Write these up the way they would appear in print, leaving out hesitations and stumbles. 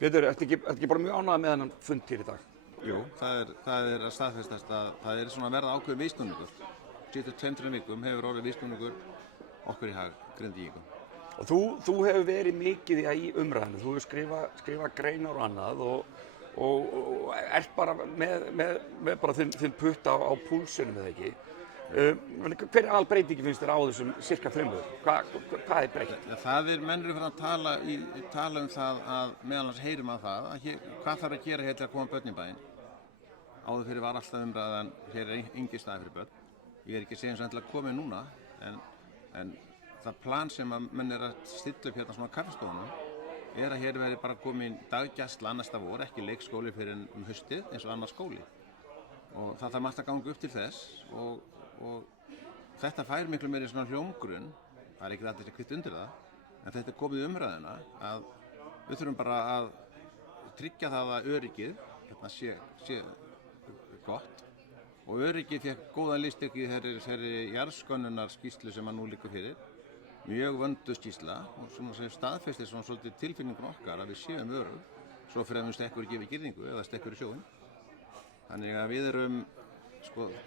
Pétur, ertu ekki bara mjög ánægður með þennan fund hér í dag? Jú, það er að staðfestast að það er svona að verða ákveðin viðsnúningur. Síðustu 2-3 vikum hefur orðið viðsnúningur okkur í hag Grindvíkingum. Og þú hefur verið mikið í umræðinu, þú hefur skrifað greinar og annað og ert bara með bara þinn putta á púlsinum eða ekki. Hver albreytingi finnst þér á þessum cirka 5 árum? Hvað er breytt? Menn eru fyrir að tala um það að meðal annars heyrum að það að hvað þarf að gera hér til að koma börn í bæinn. Áður fyrir var alltaf umræðan, hér er engin staði fyrir börn. Ég er ekki að segja eins og endilega komið núna, en það plan sem að menn er að stilla upp hérna svona kaffistofunum er að hér verði bara komin daggæsla annarsta vor, ekki leikskóli fyrir haustið eins og annar skóli. Og það þarf margt að ganga upp til þess og þetta fær miklu meiri svona hljómgrunn, það er ekki allir sem kvitt undir það, en þetta er komið í umræðuna að við þurfum bara að tryggja það að öryggið hérna sé gott og öryggið fékk góðan lýstek í þeirri jarðskönnunar skýrslu sem nú liggur fyrir, mjög vönduð skýrsla og svona sem staðfestir svona svolítið tilfinningun okkar að við séum örugg, svo fremur stekkur ekki við girðingu eða stekkur í sjóinn. Þannig að við erum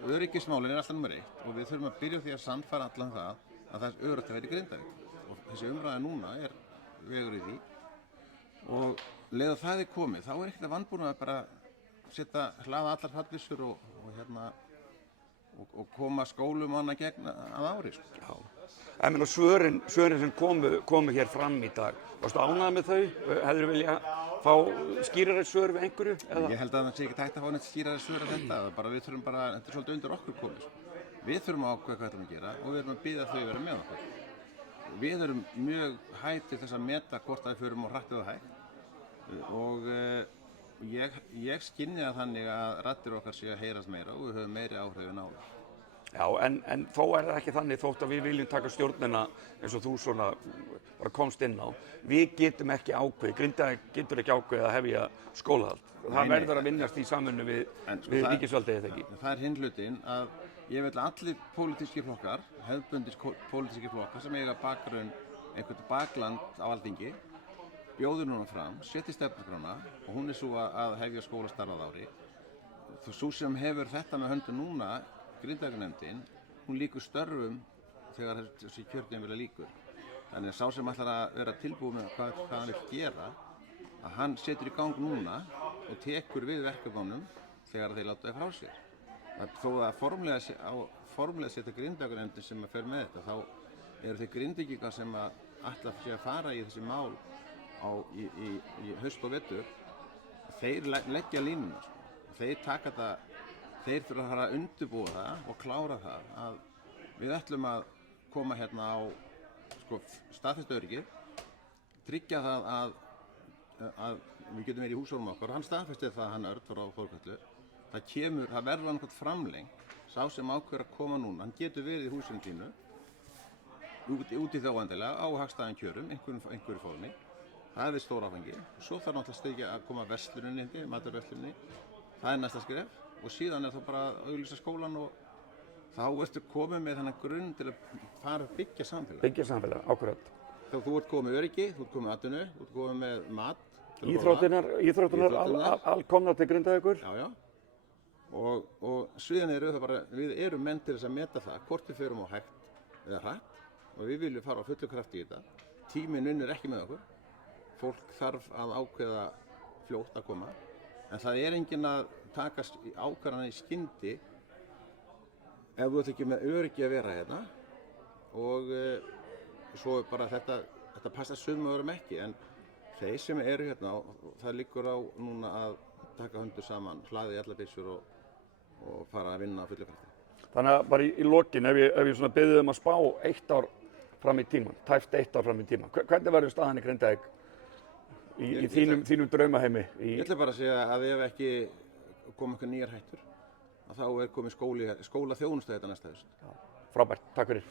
öryggismálin er alltaf nummer 1 og við þurfum að byrja á því að sannfæra allan það að það er öruggt að vera í Grindavík og þessi umræða núna er vegur í því og leið að það er komið þá er ekkert að vanbúin að bara hlaða allar fallbyssur og koma skólum annað gegn að ári. Já. Ég meina svörin sem komu hér fram í dag, varstu ánægður með þau? Hefðirðu viljað fá skýrari svör við einhverju? Eða? Ég held að það sé ekki hægt að fá neitt skýrari svör af þetta, við þurfum bara, þetta er svolítið undir okkur komið. Við þurfum að ákveða hvað við ætlum að gera og við erum að biðja þau að vera með okkur. Við erum mjög hægt til þess að meta hvort við förum og hratt eða hægt og ég skynja þannig að raddir okkar sé að heyrast meira og við höfum meiri áhrif en áður. Já, en þó er það ekki þannig þótt að við viljum taka stjórnina eins og þú svona bara komst inn á. Við getum ekki ákveðið, Grindavík getur ekki ákveðið að hefja skólahald. Það verður að vinnast í samvinnu við ríkisvaldið eða ekki. Það er hinn hlutinn að ég vil allir pólitískir flokkar, hefðbundis pólitískir flokkar sem eiga bakgrunn einhvern bakland á Alþingi, bjóður núna fram, setji stefnuskrána og hún er svo að hefja skólastarf að ári. Sú sem hefur þetta með höndum núna, Grindavíkurnefndin, hún lýkur störfum þegar þessi kjörtímabil lýkur. Þannig að sá sem ætlar að vera tilbúið með hvað hann vil gera, að hann setur í gang núna og tekur við verkefnunum þegar þeir láta það frá sér. Þó að formlega setja Grindavíkurnefndin sem fer með þetta, þá eru þeir Grindvíkingar sem ætla að fara í þessi mál í haust og vetur, þeir leggja línuna. Þeir taka það. Þeir þurfa að fara að undirbúa það og klára það að við ætlum að koma hérna á staðfestu öryggið, tryggja það að við getum verið í húsunum okkar og hann staðfestið það hann Örn frá Þórkötlu. Það verður annað framleng, sá sem ákveður að koma núna, hann getur verið í húsinu þínu, úti þá endilega á hagstæðum kjörum, einhverju formi. Það er stór áfengi. Svo þarf náttúrulega að koma versluninni, matarversluninni, það er næsta skref. Og síðan er það bara að auglýsa skólan og þá ertu komið með þennan grunn til að fara að byggja samfélag. Byggja samfélag, akkurat. Þegar þú ert komið með öryggi, þú ert komið með atvinnu, þú ert komið með mat. Íþróttirnar alkomnar til Grindavíkur. Já. Og síðan við erum menn til þess að meta það, hvort við förum á hægt eða hratt og við viljum fara á fullu krafti í þetta. Tíminn vinnur ekki með okkur. Fólk þarf að ákveða fljótt að koma. En það er enginn að taka ákvarðanir í skyndi ef þú ert ekki með öryggi að vera hérna og svo bara þetta passar sumum öðrum ekki en þeir sem eru hérna það liggur á núna að taka höndur saman, hlaði allar byssur og fara að vinna á fullu krafti. Þannig að bara í lokin ef ég svona beðið að spá 1 ár fram í tímann, tæpt 1 ár fram í tímann, hvernig verður staðan í Grindavík í þínum draumaheimi? Ég ætla bara að segja að ef ekki koma eitthvað nýjar hættur, að þá er komið skólaþjónusta þetta næsta haust. Frábært, takk fyrir.